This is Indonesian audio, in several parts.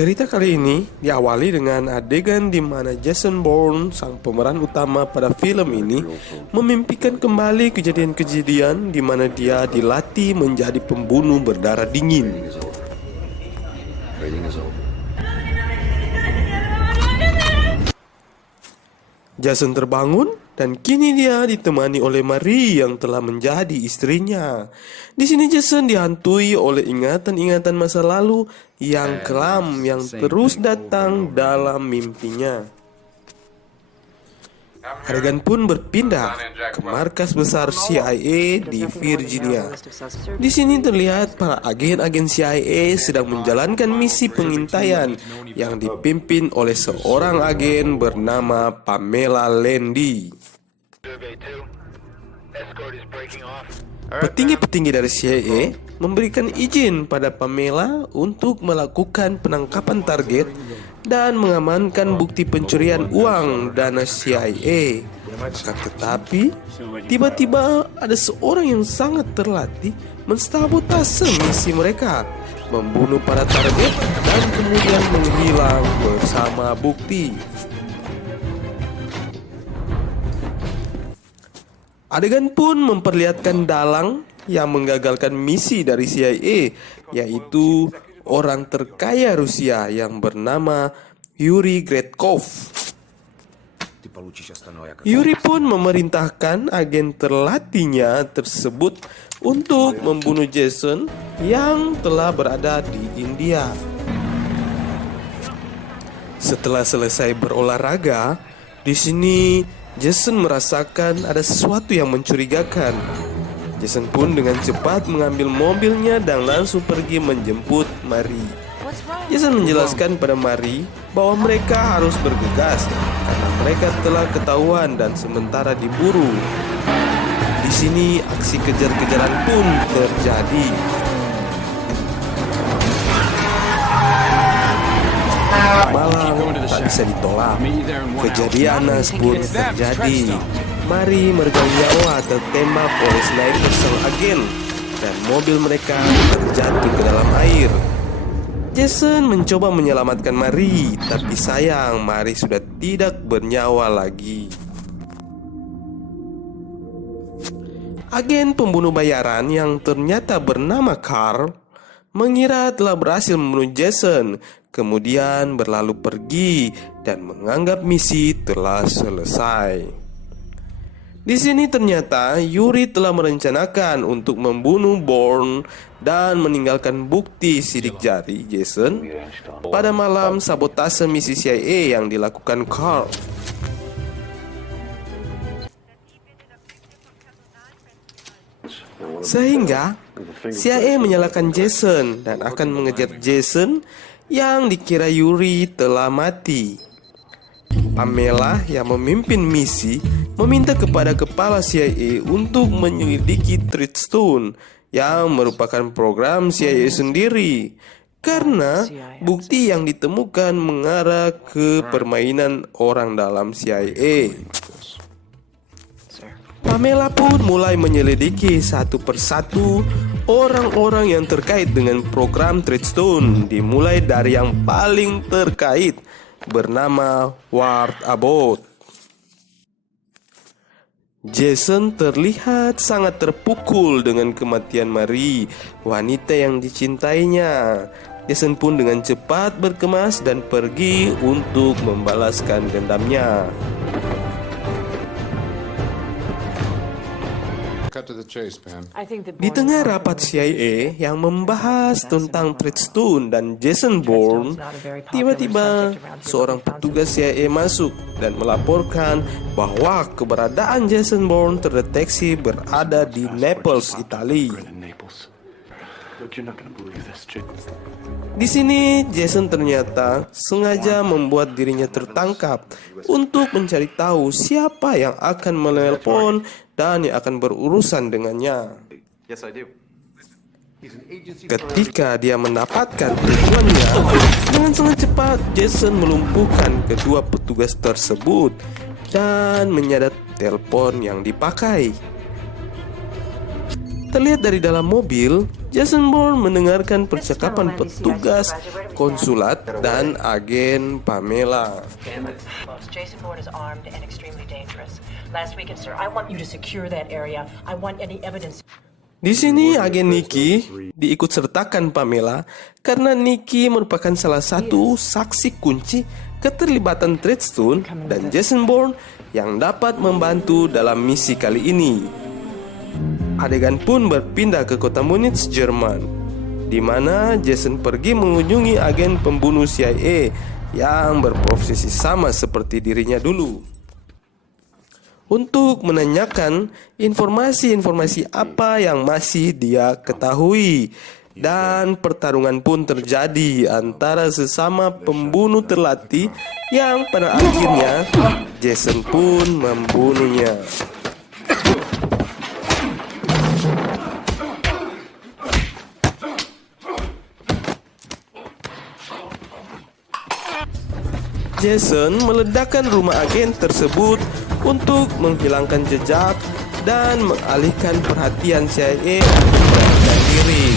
Cerita kali ini diawali dengan adegan di mana Jason Bourne, sang pemeran utama pada film ini, memimpikan kembali kejadian-kejadian di mana dia dilatih menjadi pembunuh berdarah dingin. Jason terbangun dan kini dia ditemani oleh Marie yang telah menjadi istrinya. Di sini Jason dihantui oleh ingatan-ingatan masa lalu yang kelam yang terus datang dalam mimpinya. Adegan pun berpindah ke markas besar CIA di Virginia. Di sini terlihat para agen-agen CIA sedang menjalankan misi pengintaian yang dipimpin oleh seorang agen bernama Pamela Landy. Petinggi-petinggi dari CIA memberikan izin pada Pamela untuk melakukan penangkapan target dan mengamankan bukti pencurian uang dana CIA. Akan tetapi, tiba-tiba ada seorang yang sangat terlatih mensabotase misi mereka, membunuh para target dan kemudian menghilang bersama bukti. Adegan pun memperlihatkan dalang yang menggagalkan misi dari CIA, yaitu orang terkaya Rusia yang bernama Yuri Gretkov. Yuri pun memerintahkan agen terlatihnya tersebut untuk membunuh Jason yang telah berada di India. Setelah selesai berolahraga, di sini Jason merasakan ada sesuatu yang mencurigakan. Jason pun dengan cepat mengambil mobilnya dan langsung pergi menjemput Marie. Jason menjelaskan pada Marie bahwa mereka harus bergegas karena mereka telah ketahuan dan sementara diburu. Di sini aksi kejar-kejaran pun terjadi. Malang tak bisa ditolak. Kejadian naas pun terjadi. Marie meregang nyawa tertembak oleh sniper sang agen dan mobil mereka terjatuh ke dalam air. Jason mencoba menyelamatkan Marie, tapi sayang Marie sudah tidak bernyawa lagi. Agen pembunuh bayaran yang ternyata bernama Carl mengira telah berhasil membunuh Jason, kemudian berlalu pergi dan menganggap misi telah selesai. Di sini ternyata Yuri telah merencanakan untuk membunuh Bourne dan meninggalkan bukti sidik jari Jason pada malam sabotase misi CIA yang dilakukan Carl. Sehingga CIA menyalahkan Jason dan akan mengejar Jason yang dikira Yuri telah mati. Pamela yang memimpin misi meminta kepada kepala CIA untuk menyelidiki Treadstone yang merupakan program CIA sendiri, karena bukti yang ditemukan mengarah ke permainan orang dalam CIA. Pamela pun mulai menyelidiki satu persatu orang-orang yang terkait dengan program Treadstone, dimulai dari yang paling terkait bernama Ward Abbott. Jason terlihat sangat terpukul dengan kematian Marie, wanita yang dicintainya. Jason pun dengan cepat berkemas dan pergi untuk membalaskan dendamnya. Di tengah rapat CIA yang membahas tentang Treadstone dan Jason Bourne, tiba-tiba seorang petugas CIA masuk dan melaporkan bahwa keberadaan Jason Bourne terdeteksi berada di Naples, Italia. Di sini Jason ternyata sengaja membuat dirinya tertangkap untuk mencari tahu siapa yang akan menelpon dan yang akan berurusan dengannya. Ketika dia mendapatkan tujuannya, dengan sangat cepat Jason melumpuhkan kedua petugas tersebut dan menyadap telepon yang dipakai. Terlihat dari dalam mobil, Jason Bourne mendengarkan percakapan petugas konsulat dan agen Pamela. Jason Bourne is armed and extremely dangerous. Last weekend, sir, I want you to secure that area. I want any evidence. Di sini agen Nikki diikut sertakan Pamela karena Nikki merupakan salah satu saksi kunci keterlibatan Treadstone dan Jason Bourne yang dapat membantu dalam misi kali ini. Adegan pun berpindah ke kota Munich, Jerman, di mana Jason pergi mengunjungi agen pembunuh CIA yang berprofesi sama seperti dirinya dulu, untuk menanyakan informasi-informasi apa yang masih dia ketahui. Dan pertarungan pun terjadi antara sesama pembunuh terlatih yang pada akhirnya Jason pun membunuhnya. Jason meledakkan rumah agen tersebut untuk menghilangkan jejak dan mengalihkan perhatian CIA untuk melarikan diri.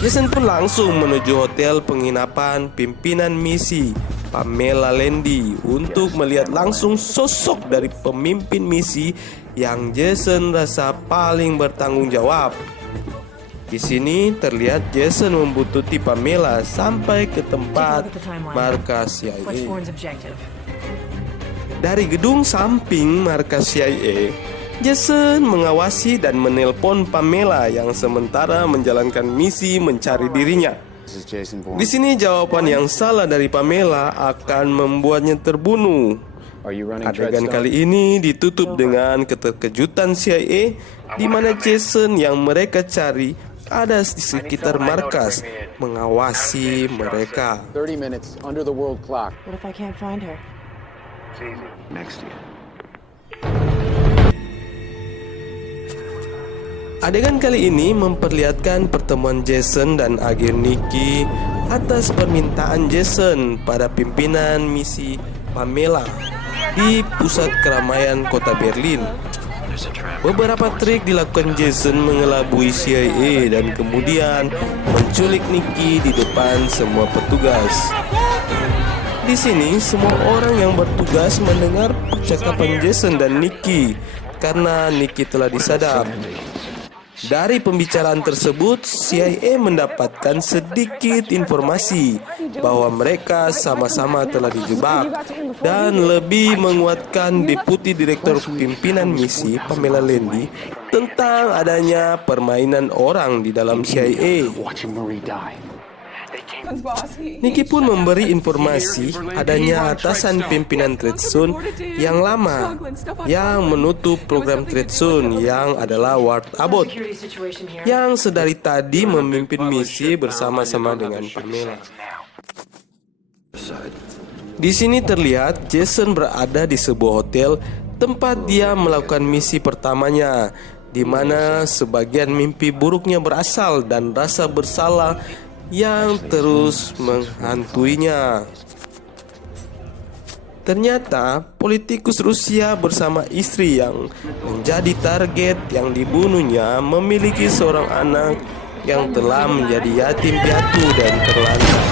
Jason pun langsung menuju hotel penginapan pimpinan misi Pamela Landy untuk melihat langsung sosok dari pemimpin misi yang Jason rasa paling bertanggung jawab. Di sini terlihat Jason membuntuti Pamela sampai ke tempat markas CIA. Dari gedung samping markas CIA, Jason mengawasi dan menelpon Pamela yang sementara menjalankan misi mencari dirinya. Di sini jawaban yang salah dari Pamela akan membuatnya terbunuh. Adegan kali ini ditutup dengan keterkejutan CIA di mana Jason yang mereka cari ada di sekitar markas mengawasi mereka. 30 minutes under the world clock. What if I can't find her? It's easy. Next to you. Adegan kali ini memperlihatkan pertemuan Jason dan agen Nikki atas permintaan Jason pada pimpinan misi Pamela di pusat keramaian kota Berlin. Beberapa trik dilakukan Jason mengelabui CIA dan kemudian menculik Nikki di depan semua petugas. Di sini semua orang yang bertugas mendengar percakapan Jason dan Nikki karena Nikki telah disadap. Dari pembicaraan tersebut, CIA mendapatkan sedikit informasi bahwa mereka sama-sama telah dijebak dan lebih menguatkan Deputi Direktur Pimpinan Misi Pamela Landy tentang adanya permainan orang di dalam CIA. Nikki pun memberi informasi adanya atasan pimpinan Treadstone yang lama yang menutup program Treadstone yang adalah Ward Abbott yang sedari tadi memimpin misi bersama-sama dengan Pamela. Di sini terlihat Jason berada di sebuah hotel tempat dia melakukan misi pertamanya, di mana sebagian mimpi buruknya berasal dan rasa bersalah yang terus menghantuinya. Ternyata politikus Rusia bersama istri yang menjadi target yang dibunuhnya memiliki seorang anak yang telah menjadi yatim piatu dan terlantar.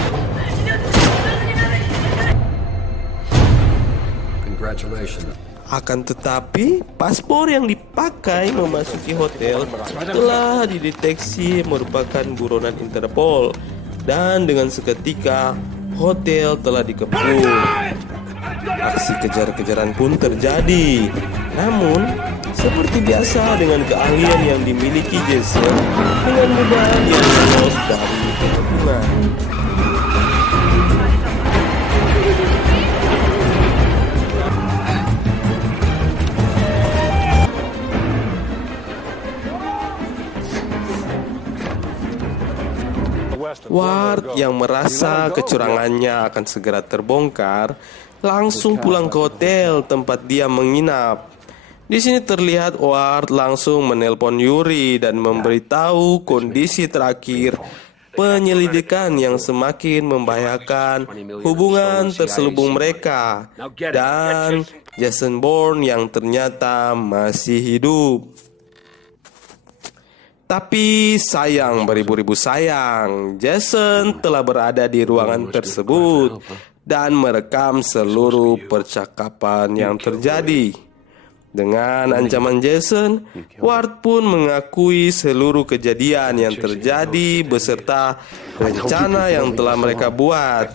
Akan tetapi, paspor yang dipakai memasuki hotel telah dideteksi merupakan buronan Interpol, dan dengan seketika hotel telah dikepung. Aksi kejar-kejaran pun terjadi. Namun, seperti biasa dengan keahlian yang dimiliki Jason, dengan mudah dia lolos dari pengepungan. Ward yang merasa kecurangannya akan segera terbongkar langsung pulang ke hotel tempat dia menginap. Di sini terlihat Ward langsung menelpon Yuri dan memberitahu kondisi terakhir penyelidikan yang semakin membahayakan hubungan terselubung mereka dan Jason Bourne yang ternyata masih hidup. Tapi sayang beribu-ribu sayang, Jason telah berada di ruangan tersebut dan merekam seluruh percakapan yang terjadi. Dengan ancaman Jason, Ward pun mengakui seluruh kejadian yang terjadi beserta rencana yang telah mereka buat.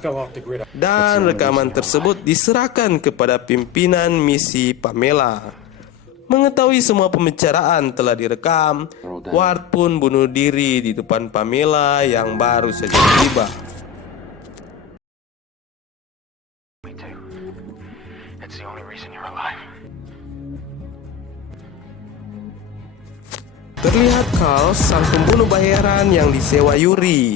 Dan rekaman tersebut diserahkan kepada pimpinan misi Pamela. Mengetahui semua pembicaraan telah direkam, Ward pun bunuh diri di depan Pamela yang baru saja tiba. That's the only reason you're alive. Terlihat Carl, sang pembunuh bayaran yang disewa Yuri.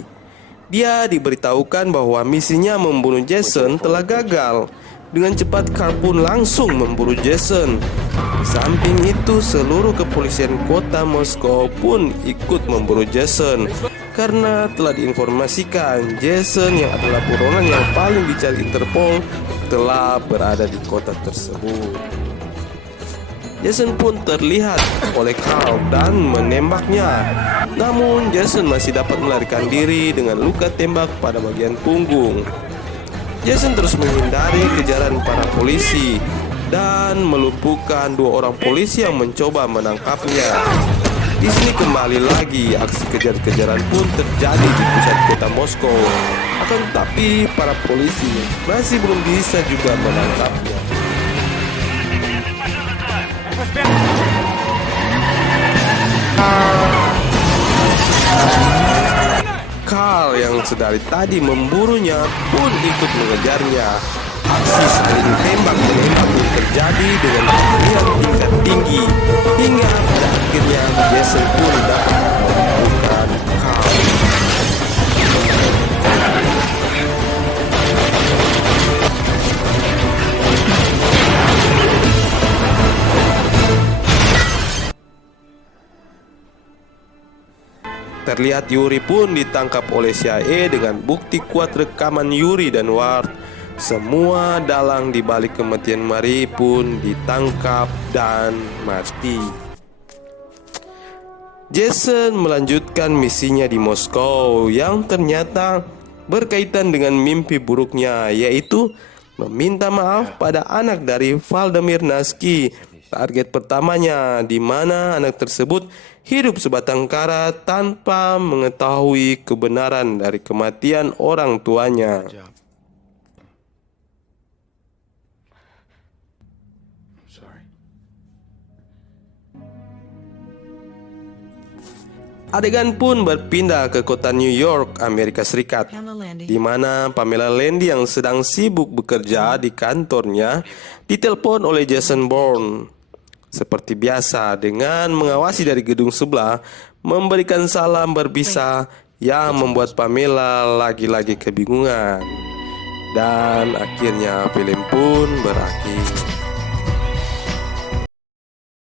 Dia diberitahukan bahwa misinya membunuh Jason telah gagal. Dengan cepat Carl pun langsung memburu Jason. Di samping itu, seluruh kepolisian kota Moskow pun ikut memburu Jason karena telah diinformasikan Jason yang adalah buronan yang paling dicari Interpol telah berada di kota tersebut. Jason pun terlihat oleh Carl dan menembaknya. Namun Jason masih dapat melarikan diri dengan luka tembak pada bagian punggung. Jason terus menghindari kejaran para polisi dan melumpuhkan 2 orang polisi yang mencoba menangkapnya. Di sini kembali lagi aksi kejar-kejaran pun terjadi di pusat kota Moskow. Akan tetapi para polisi masih belum bisa juga menangkapnya. Carl yang sedari tadi memburunya pun ikut mengejarnya. Aksi saling tembak-menembak pun terjadi dengan keahlian tingkat tinggi hingga pada akhirnya Jason pun dapat menemukan Carl. Terlihat Yuri pun ditangkap oleh CIA dengan bukti kuat rekaman Yuri dan Ward. Semua dalang di balik kematian Marie pun ditangkap dan mati. Jason melanjutkan misinya di Moskow yang ternyata berkaitan dengan mimpi buruknya, yaitu meminta maaf pada anak dari Vladimir Naski, target pertamanya, di mana anak tersebut hidup sebatang kara tanpa mengetahui kebenaran dari kematian orang tuanya. Adegan pun berpindah ke kota New York, Amerika Serikat, di mana Pamela Landy yang sedang sibuk bekerja di kantornya ditelepon oleh Jason Bourne. Seperti biasa, dengan mengawasi dari gedung sebelah, memberikan salam berpisah yang membuat Pamela lagi-lagi kebingungan. Dan akhirnya film pun berakhir.